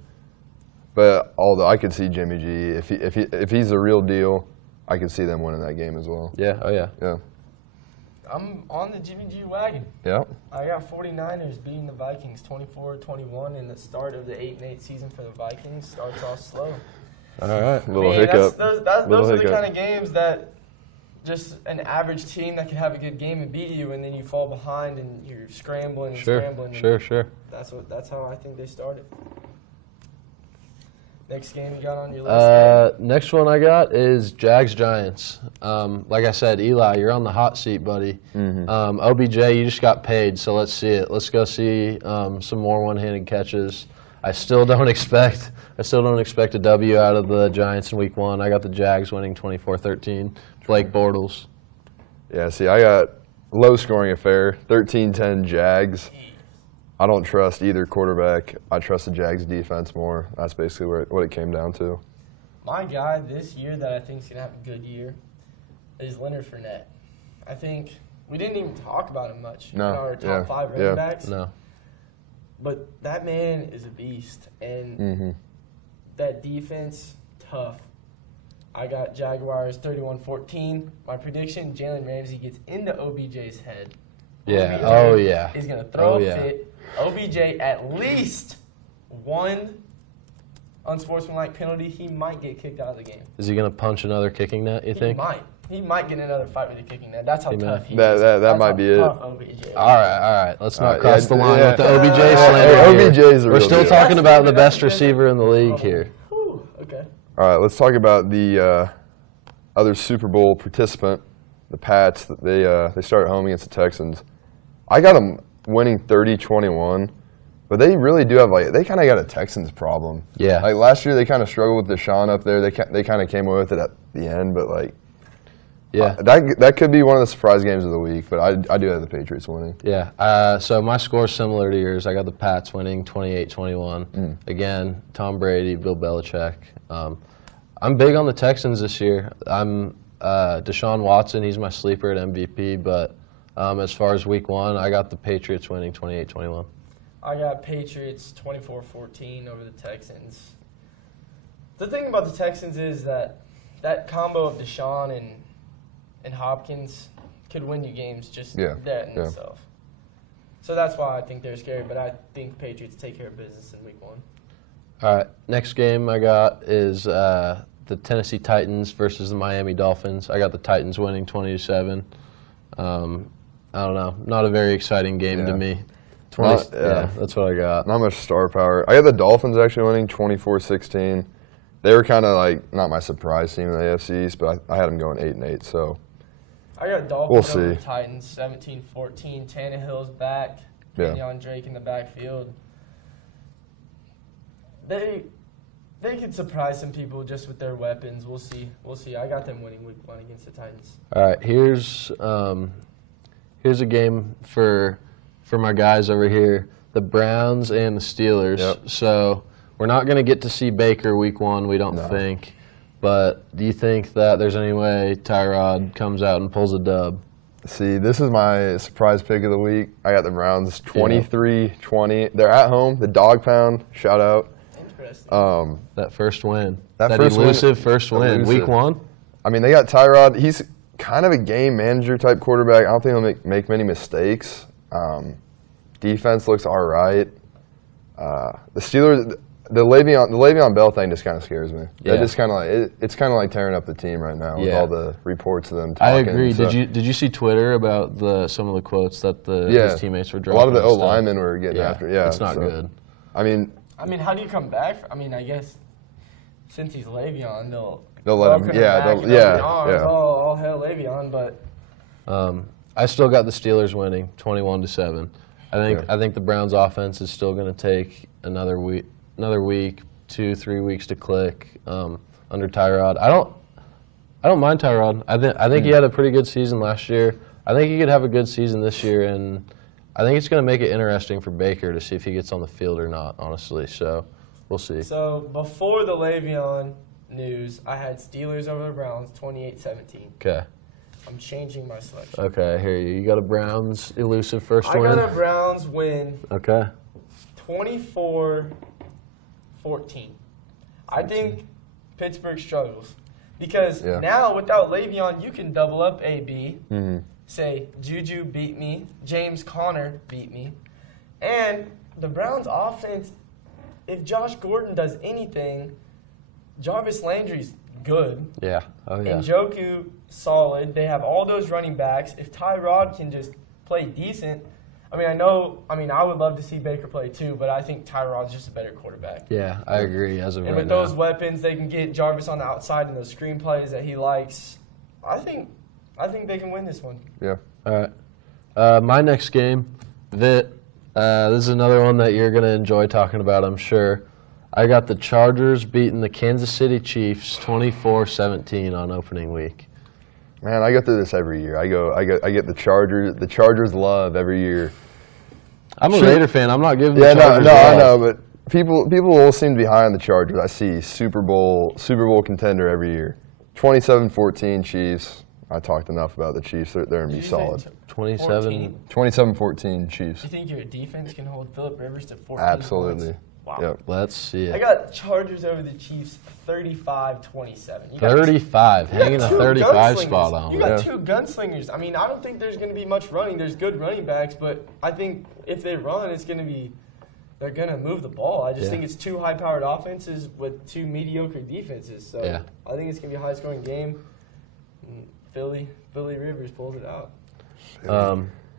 But although I could see Jimmy G, if he's the real deal, I could see them winning that game as well. Yeah, oh yeah. Yeah. I'm on the Jimmy G wagon. Yeah. I got 49ers beating the Vikings 24-21 in the start of the 8-8 season for the Vikings. Starts off slow. All right. Little hiccup. Those are the kind of games that just an average team that can have a good game and beat you, and then you fall behind and you're scrambling and scrambling. Sure. That's how I think they started. Next game you got on your list? Next one I got is Jags-Giants. Like I said, Eli, you're on the hot seat, buddy. OBJ, you just got paid, so let's see it. Let's go see some more one-handed catches. I still don't expect a W out of the Giants in Week 1. I got the Jags winning 24-13. Blake Bortles. Yeah, see, I got low-scoring affair, 13-10 Jags. I don't trust either quarterback. I trust the Jags defense more. That's basically what it came down to. My guy this year that I think is going to have a good year is Leonard Fournette. I think we didn't even talk about him much in our top 5 running backs. No. But that man is a beast. And that defense, tough. I got Jaguars 31-14. My prediction, Jalen Ramsey gets into OBJ's head. Yeah. OBJ is going to throw a fit. OBJ at least one unsportsmanlike penalty. He might get kicked out of the game. Is he going to punch another kicking net, you think? He might get another fight with the kicking net. That's how tough he is. That might be it. OBJ. All right. Let's not cross the line with the OBJ slander. OBJ's a real We're still deal. talking about the best receiver in the league here. Okay. All right, let's talk about the other Super Bowl participant, the Pats. They start at home against the Texans. I got them winning 30-21, but they really do have they kind of got a Texans problem. Yeah. Like last year, they kind of struggled with Deshaun up there. They kind of came away with it the end, but like, Yeah. That could be one of the surprise games of the week, but I do have the Patriots winning. Yeah. So my score's similar to yours. I got the Pats winning 28-21. Again, Tom Brady, Bill Belichick. I'm big on the Texans this year. I'm Deshaun Watson. He's my sleeper at MVP. But as far as Week 1, I got the Patriots winning 28-21. I got Patriots 24-14 over the Texans. The thing about the Texans is that combo of Deshaun and Hopkins could win you games just that in itself. So that's why I think they're scary, but I think Patriots take care of business in Week 1. All right, next game I got is the Tennessee Titans versus the Miami Dolphins. I got the Titans winning 20-7. I don't know, not a very exciting game to me. That's what I got. Not much star power. I got the Dolphins actually winning 24-16. They were kind of like not my surprise team in the AFC East, but I had them going 8-8. So I got Dolphins over the Titans 17-14. Tannehill's back. Kenyon Drake in the backfield. They could surprise some people just with their weapons. We'll see. I got them winning Week 1 against the Titans. All right, here's a game for my guys over here, the Browns and the Steelers. Yep. So we're not going to get to see Baker Week 1, we don't think. But do you think that there's any way Tyrod comes out and pulls a dub? See, this is my surprise pick of the week. I got the Browns 23-20. They're at home, the Dog Pound, shout out. Interesting. That first win. That elusive first win. Elusive. Week 1? I mean, they got Tyrod. He's kind of a game manager type quarterback. I don't think he'll make many mistakes. Defense looks all right. The Steelers, the Le'Veon Bell thing just kind of scares me. Yeah. Just kind of like it's kind of like tearing up the team right now with all the reports of them talking. I agree. Did you see Twitter about some of the quotes that his teammates were dropping? A lot of the linemen were getting after. Yeah, it's not good. I mean, how do you come back? I guess since he's Le'Veon, they'll let him. Yeah. All hell Le'Veon, but. I still got the Steelers winning 21-7. I think the Browns offense is still going to take another week, 2-3 weeks to click under Tyrod. I don't mind Tyrod. I think he had a pretty good season last year. I think he could have a good season this year, and I think it's going to make it interesting for Baker to see if he gets on the field or not, honestly. So we'll see. So before the Le'Veon news, I had Steelers over the Browns 28-17. Okay. I'm changing my selection. Okay, I hear you. You got a Browns elusive first win? I got a Browns win. Okay. 24-14. I think Pittsburgh struggles because now without Le'Veon, you can double up AB. Say Juju beat me, James Conner beat me, and the Browns offense. If Josh Gordon does anything, Jarvis Landry's good. Yeah. Oh yeah. Njoku solid. They have all those running backs. If Tyrod can just play decent, I would love to see Baker play too, but I think Tyrod's just a better quarterback. Yeah, I agree. And with those weapons, they can get Jarvis on the outside and those screen plays that he likes. I think they can win this one. Yeah. All right. My next game, this is another one that you're going to enjoy talking about, I'm sure. I got the Chargers beating the Kansas City Chiefs 24-17 on opening week. Man, I go through this every year. I get the Chargers. The Chargers love every year. I'm a Raider fan. I'm not giving the Chargers I love. know, but people all seem to be high on the Chargers. I see Super Bowl contender every year. 27-14 Chiefs. I talked enough about the Chiefs. They're going to be solid. 27-14 Chiefs. You think your defense can hold Phillip Rivers to 14 Absolutely. points? Wow. Yep. Let's see it. I got Chargers over the Chiefs 35-27. 35, hanging a 35 spot on. You got two gunslingers. I don't think there's going to be much running. There's good running backs, but I think if they run, they're going to move the ball. I just think it's two high-powered offenses with two mediocre defenses. So I think it's going to be a high-scoring game. Philly Rivers pulls it out.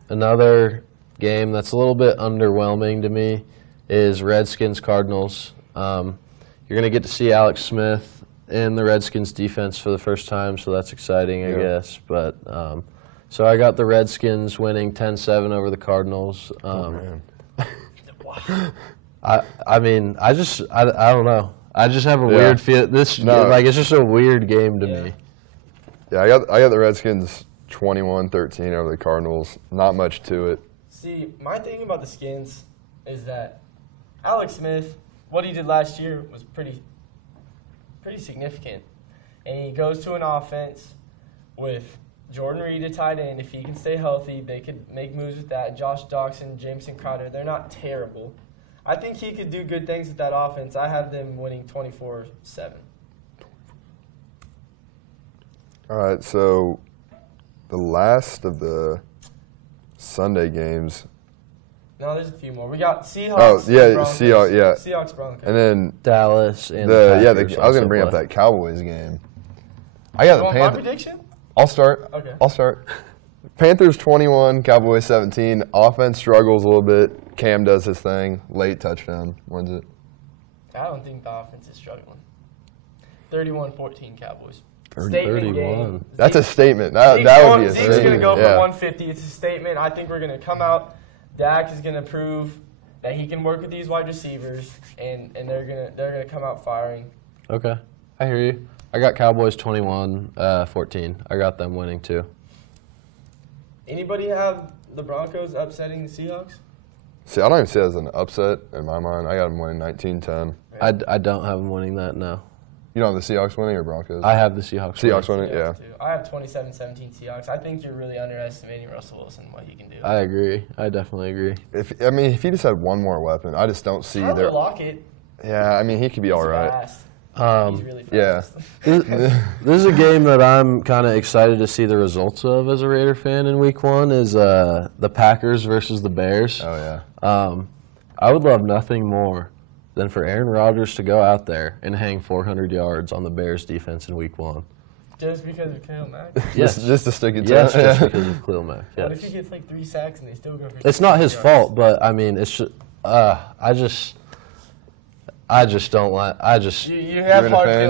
Another game that's a little bit underwhelming to me is Redskins-Cardinals. You're going to get to see Alex Smith in the Redskins defense for the first time, so that's exciting, I guess. But so I got the Redskins winning 10-7 over the Cardinals. I don't know. I just have a weird feel. It's just a weird game to me. Yeah, I got the Redskins 21-13 over the Cardinals. Not much to it. See, my thing about the Skins is that Alex Smith, what he did last year was pretty significant. And he goes to an offense with Jordan Reed at tight end. If he can stay healthy, they could make moves with that. Josh Doxson, Jameson Crowder, they're not terrible. I think he could do good things with that offense. I have them winning 24-7. All right, so the last of the Sunday games. No, there's a few more. We got Seahawks. Oh, yeah, Broncos. Seahawks, yeah. Seahawks, Broncos. And then Dallas and I Packers was going also to bring up play. that Cowboys game. I got You the want my Panthers. prediction? I'll start. Okay. I'll start. Panthers 21, Cowboys 17. Offense struggles a little bit. Cam does his thing. Late touchdown. Wins it. I don't think the offense is struggling. 31-14 Cowboys. 31. Game. That's a Zeke- statement. That would be a Zeke's statement. going to go for yeah. 150. It's a statement. I think we're going to come out. Dak is going to prove that he can work with these wide receivers, and they're gonna come out firing. Okay, I hear you. I got Cowboys 21-14. I got them winning too. Anybody have the Broncos upsetting the Seahawks? See, I don't even see it as an upset in my mind. I got them winning 19-10. I don't have them winning that, no. You don't have the Seahawks winning or Broncos? I have the Seahawks. Seahawks winning, yeah. Too. I have 27-17 Seahawks. I think you're really underestimating Russell Wilson and what he can do. I agree. I definitely agree. If he just had one more weapon, I just don't see Tyler there. Lockett. Yeah, I mean, he could be all right. Fast. He's really yeah. fast. This is a game that I'm kind of excited to see the results of as a Raider fan in Week 1 is the Packers versus the Bears. Oh, yeah. I would love nothing more than for Aaron Rodgers to go out there and hang 400 yards on the Bears defense in Week 1. Just because of Khalil Mack? Yes. Just to stick it to Yes, him. just because of Khalil Mack. What Yes. if he gets like 3 sacks and they still go for It's not his 60 fault, yards? but I mean, it's just, I just don't like. You have You're a hard fan,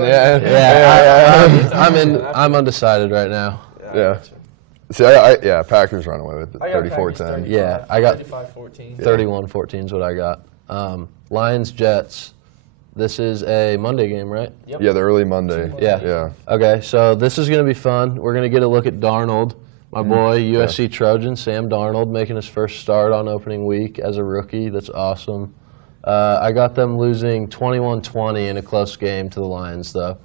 feelings. yeah. I'm undecided right now. Yeah. gotcha. See, Packers run away with it, I got 34-10. Yeah, I got 35-14. 31-14 is what I got. Lions Jets. This is a Monday game, right? Yep. Yeah, the early Monday. Yeah. Yeah. Okay, so this is going to be fun. We're going to get a look at Darnold, my boy, USC Trojan, Sam Darnold, making his first start on opening week as a rookie. That's awesome. I got them losing 21-20 in a close game to the Lions, though.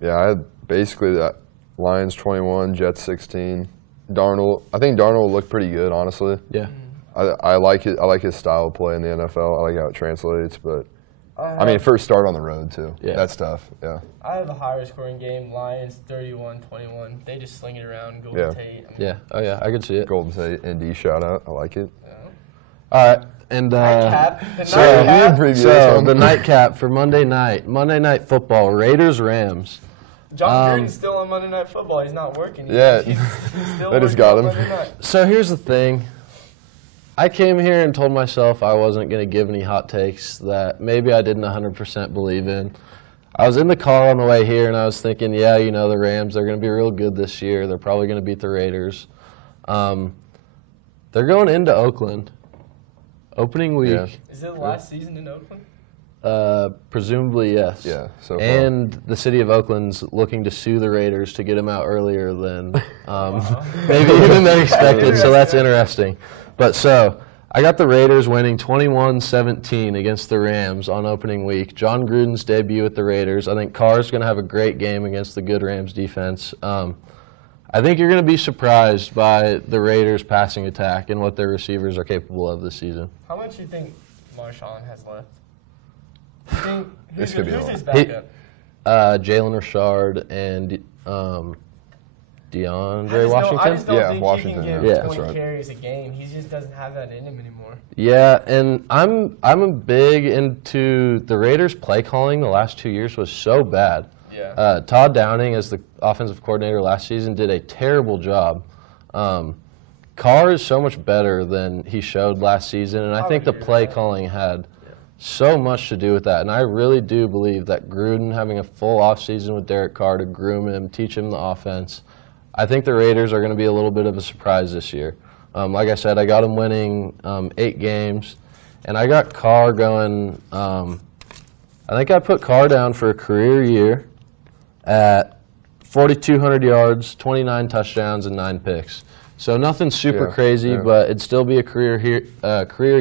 Yeah, I had basically that Lions 21, Jets 16. Darnold, I think Darnold will look pretty good, honestly. Yeah. I like it. I like his style of play in the NFL. I like how it translates, but I mean, first start on the road too. Yeah. That's tough. Yeah. I have a higher scoring game. Lions 31-21. They just sling it around. Golden Yeah. Tate. I mean, Yeah. Oh, yeah, I can see it. Golden State ND shout out. I like it. All right. And Nightcap. The so- nightcap. preview this so one. the nightcap for Monday Night Football, Um, Raiders-Rams. John Gruden's still on Monday Night Football. He's not working. Yeah. He's still That just working got on him. Monday night. So here's the thing. I came here and told myself I wasn't going to give any hot takes that maybe I didn't 100% believe in. I was in the car on the way here, and I was thinking, yeah, you know, the Rams, they're going to be real good this year. They're probably going to beat the Raiders. They're going into Oakland. Opening week, Yeah. Is it the last season in Oakland? presumably, yes. Yeah. So far. And the city of Oakland's looking to sue the Raiders to get them out earlier than maybe even they expected, so that's interesting. But so, I got the Raiders winning 21-17 against the Rams on opening week. John Gruden's debut with the Raiders. I think Carr's going to have a great game against the good Rams defense. I think you're going to be surprised by the Raiders' passing attack and what their receivers are capable of this season. How much do you think Marshawn has left? You think, This could be who's a his lot. backup? Jalen Richard and DeAndre Washington. I just don't Yeah, think Washington, he can yeah. give That's 20 right. carries a game. He just doesn't have that in him anymore. Yeah, and I'm a big into the Raiders' play calling. The last 2 years was so bad. Yeah. Todd Downing, as the offensive coordinator last season, did a terrible job. Carr is so much better than he showed last season, and I think the agree with play that. calling had so much to do with that. And I really do believe that Gruden having a full offseason with Derek Carr to groom him, teach him the offense, I think the Raiders are going to be a little bit of a surprise this year. Like I said, I got them winning 8 games, and I got Carr going. I think I put Carr down for a career year at 4,200 yards, 29 touchdowns, and 9 picks. So nothing super crazy, but it'd still be a career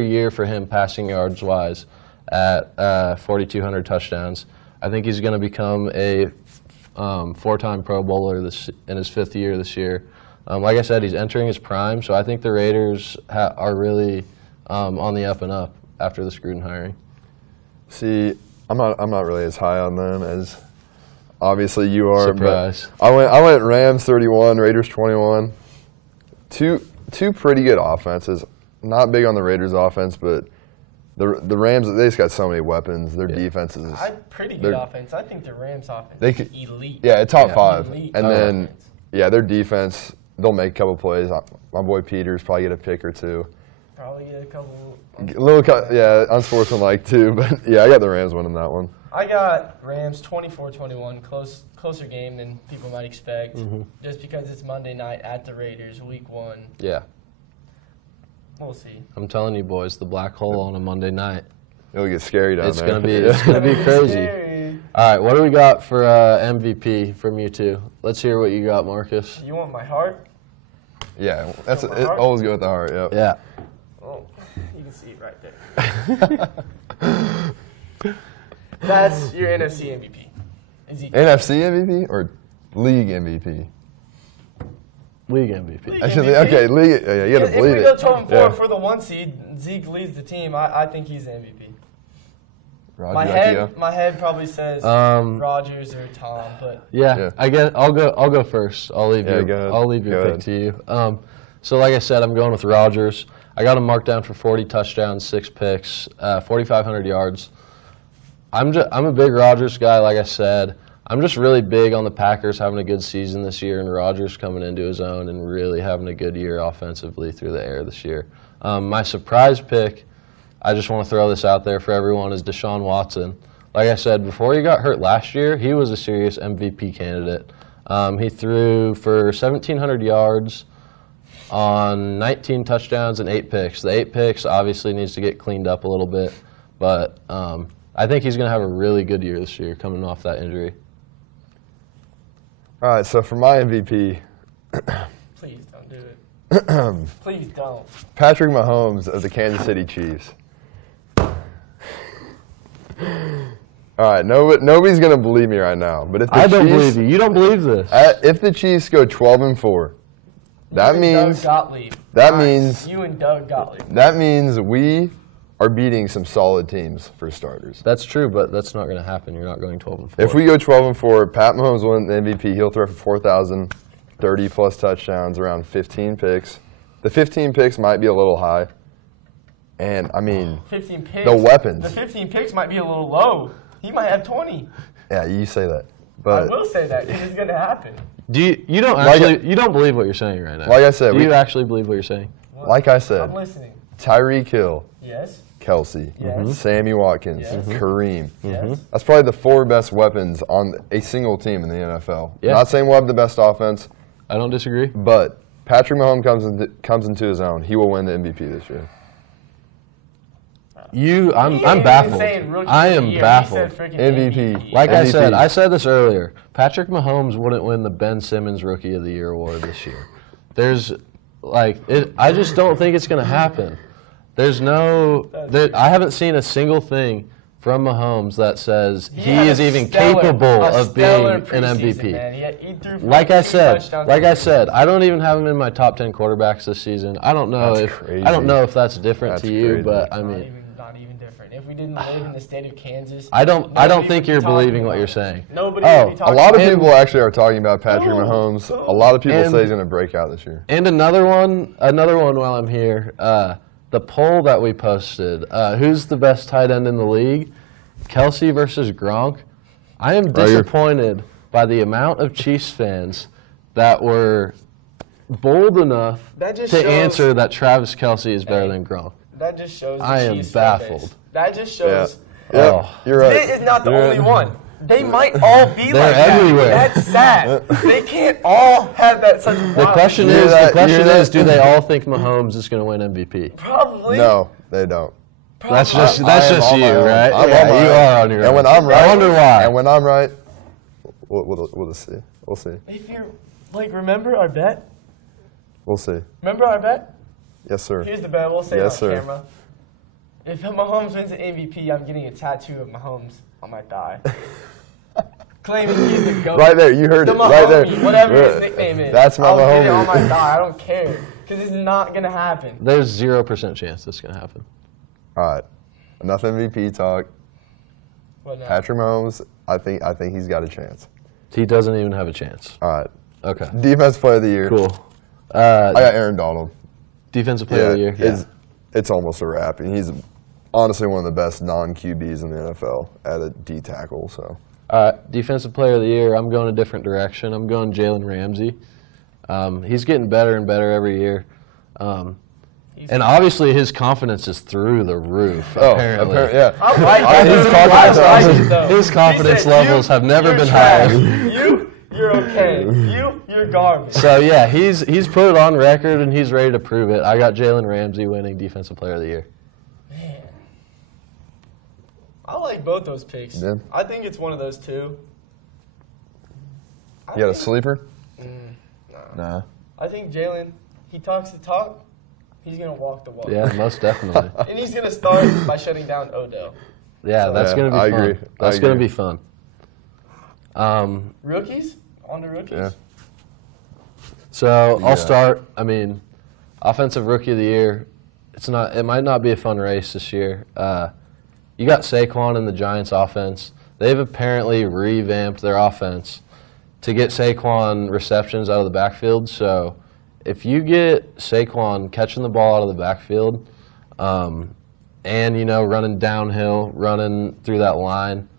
year for him passing yards wise at 4,200 touchdowns. I think he's going to become a 4-time Pro Bowler in his 5th year this year. Like I said, he's entering his prime, so I think the Raiders are really on the up and up after the Gruden hiring. See, I'm not really as high on them as obviously you are. Surprise. But I went Rams 31, Raiders 21. Two pretty good offenses. Not big on the Raiders offense, but the Rams, they just got so many weapons. Their defense is pretty good offense. I think the Rams offense is elite. Yeah, top 5. Elite and then offense. Their defense, they'll make a couple plays. My boy Peters probably get a pick or two. Probably get a couple. Unsportsmanlike too, but I got the Rams winning that one. I got Rams 24-21, closer game than people might expect, just because it's Monday night at the Raiders, Week 1. Yeah. We'll see. I'm telling you, boys, the black hole on a Monday night. It'll get scary down there. It's gonna be crazy. Scary. All right, what do we got for MVP from you two? Let's hear what you got, Marcus. You want my heart? Yeah, always go with the heart. Yep. Yeah. Oh, you can see it right there. That's your NFC MVP. NFC MVP or league MVP? League MVP. Actually, okay, league. Yeah, you got to believe it. If we go 12-4 for the 1 seed, Zeke leads the team. I think he's the MVP. My head probably says Rodgers or Tom, but I guess I'll go first. I'll leave your pick to you. So like I said, I'm going with Rodgers. I got him marked down for 40 touchdowns, 6 picks, 4,500 yards. I'm a big Rodgers guy, like I said. I'm just really big on the Packers having a good season this year and Rodgers coming into his own and really having a good year offensively through the air this year. My surprise pick, I just want to throw this out there for everyone, is Deshaun Watson. Like I said, before he got hurt last year, he was a serious MVP candidate. He threw for 1,700 yards on 19 touchdowns and 8 picks. The 8 picks obviously needs to get cleaned up a little bit, but I think he's going to have a really good year this year coming off that injury. All right, so for my MVP. Please don't do it. Please don't. Patrick Mahomes of the Kansas City Chiefs. All right, nobody's going to believe me right now, but if the I don't believe you. You don't believe this. If the Chiefs go 12-4, that means you and Doug Gottlieb. That means we are beating some solid teams for starters. That's true, but that's not going to happen. You're not going 12-4. If we go 12-4, Pat Mahomes will win the MVP. He'll throw for 4,000, 30-plus touchdowns, around 15 picks. The 15 picks might be a little high. And, I mean, 15 picks, the weapons. The 15 picks might be a little low. He might have 20. Yeah, you say that. But I will say that. It is going to happen. You don't believe what you're saying right now. Like I said. Do you actually believe what you're saying? Well, like I said. I'm listening. Tyreek Hill. Yes. Kelsey. Yes. Sammy Watkins. Yes. Kareem. Yes. That's probably the 4 best weapons on a single team in the NFL. Yeah. Not saying we'll have the best offense. I don't disagree. But Patrick Mahomes comes into his own. He will win the MVP this year. I'm baffled. I am baffled. MVP. Like I said, I said this earlier. Patrick Mahomes wouldn't win the Ben Simmons Rookie of the Year award this year. I just don't think it's going to happen. I haven't seen a single thing from Mahomes that says he is even capable of being an MVP. Like I said, I don't even have him in my top 10 quarterbacks this season. I don't know if that's different to you, but I mean. Not even different. If we didn't live in the state of Kansas, I don't think you're believing what you're saying. Nobody would be talking. A lot of people actually are talking about Patrick Mahomes. A lot of people say he's going to break out this year. And another one while I'm here. The poll that we posted, who's the best tight end in the league? Kelsey versus Gronk. I am disappointed by the amount of Chiefs fans that were bold enough to answer that Travis Kelsey is better than Gronk. That just shows I am baffled. That just shows. Yeah, you're right. It is not the only one. They might all be like that. Everywhere. That's sad. They can't all have that such. The question is, do they all think Mahomes is going to win MVP? Probably. No, they don't. That's just you, right? You are on your own. And when I'm right, I wonder why. And when I'm right, we'll just see. We'll see. If you remember our bet? We'll see. Remember our bet? Yes, sir. Here's the bet. We'll say Yes, it on sir. camera. If Mahomes wins the MVP, I'm getting a tattoo of Mahomes on my thigh. Claiming he's the GOAT. Right there, you heard The it. Right there. Mahomie, whatever his nickname is. That's my I'll get it on Mahomie. my thigh. I don't care. Because it's not going to happen. There's 0% chance this is going to happen. All right. Enough MVP talk. What now? Patrick Mahomes, I think he's got a chance. He doesn't even have a chance. All right. Okay. Defensive player of the year. Cool. I got Aaron Donald. Defensive player of the year. It's almost a wrap. And he's honestly one of the best non-QBs in the NFL at a D tackle. So. Defensive player of the year, I'm going a different direction. I'm going Jalen Ramsey. He's getting better and better every year. And obviously his confidence is through the roof, apparently. Yeah. I like it. His confidence He said, levels have never you're been trash. higher. You're okay. You're garbage. So, yeah, he's put it on record, and he's ready to prove it. I got Jalen Ramsey winning Defensive Player of the Year. Man. I like both those picks. Yeah. I think it's one of those two. You got a sleeper? No. Nah. I think Jalen, he talks the talk, he's going to walk the walk. Yeah, most definitely. And he's going to start by shutting down Odell. Yeah, that's going to be I fun. agree. That's going to be fun. Rookies? On to rookies? Yeah. So I'll start. I mean, Offensive Rookie of the Year. It might not be a fun race this year. You got Saquon in the Giants' offense. They've apparently revamped their offense to get Saquon receptions out of the backfield. So if you get Saquon catching the ball out of the backfield, and running downhill, running through that line,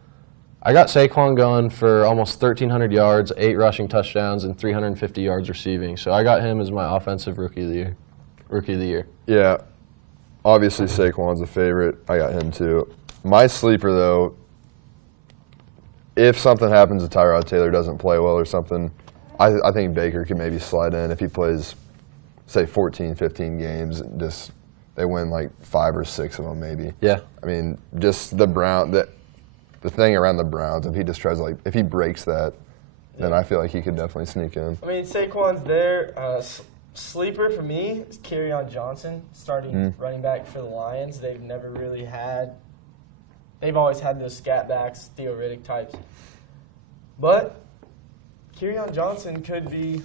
I got Saquon going for almost 1,300 yards, 8 rushing touchdowns, and 350 yards receiving. So I got him as my Offensive Rookie of the Year. Yeah. Obviously, Saquon's a favorite. I got him too. My sleeper, though, if something happens and Tyrod Taylor doesn't play well or something, I think Baker could maybe slide in if he plays, say, 14, 15 games. And just they win like 5 or 6 of them maybe. Yeah. I mean, just the thing around the Browns, if he just tries if he breaks that, then I feel like he could definitely sneak in. I mean, Saquon's there. Sleeper for me is Kerryon Johnson, starting running back for the Lions. They've always had those scat backs, Theo Riddick types. But Kerryon Johnson could be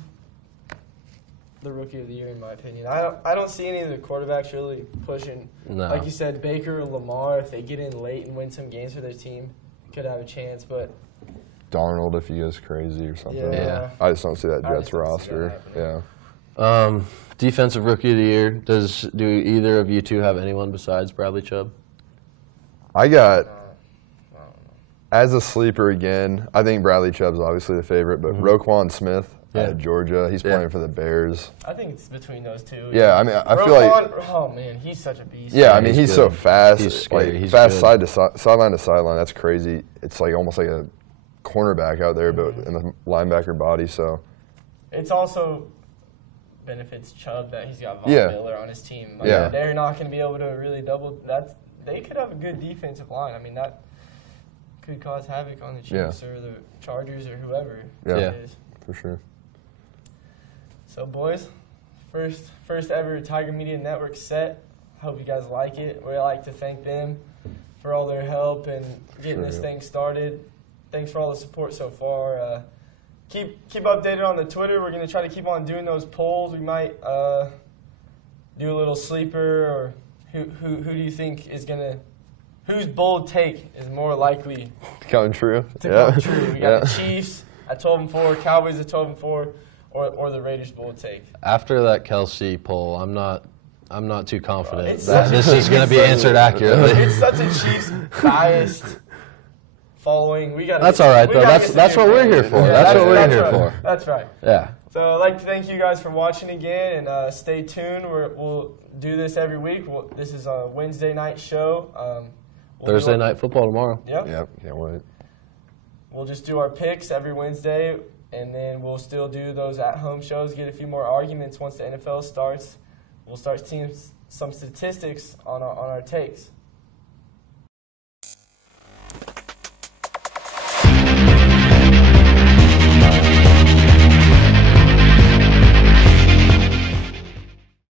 the Rookie of the Year in my opinion. I don't see any of the quarterbacks really pushing. No. Like you said, Baker or Lamar, if they get in late and win some games for their team, could have a chance. But Darnold, if he goes crazy or something. Yeah. I just don't see that I Jets just don't see that roster. happening. Yeah. Defensive Rookie of the Year. Do either of you two have anyone besides Bradley Chubb? I got, as a sleeper again, I think Bradley Chubb's obviously the favorite, but Roquan Smith out of Georgia, he's playing for the Bears. I think it's between those two. Yeah, I mean, I feel like, oh man, he's such a beast. yeah, I mean, he's so good. fast. He's scary. He's fast good. sideline to sideline. That's crazy. It's like almost like a cornerback out there, but in the linebacker body. So It's also benefits Chubb that he's got Von Yeah. Miller on his team. Yeah. They're not going to be able to really double that. They could have a good defensive line. I mean, that could cause havoc on the Chiefs or the Chargers or whoever Yeah. it is. for sure. So, boys, first ever Tiger Media Network set. Hope you guys like it. We'd like to thank them for all their help and getting this thing started. Thanks for all the support so far. Keep updated on the Twitter. We're going to try to keep on doing those polls. We might do a little sleeper, or who do you think is going to – whose bold take is more likely Coming true. to come true? We got the Chiefs at 12-4, Cowboys at 12-4, or the Raiders bold take. After that Kelsey poll, I'm not too confident It's that such a this is going to be answered accurately. It's such a Chiefs biased following. We got. That's all right, though. That's what we're here for. That's what we're here for. That's right. Yeah. So I'd like to thank you guys for watching again, and stay tuned. We'll do this every week. This is a Wednesday night show. Thursday night football tomorrow. Yep. Yep, can't wait. We'll just do our picks every Wednesday, and then we'll still do those at-home shows, get a few more arguments once the NFL starts. We'll start seeing some statistics on our takes.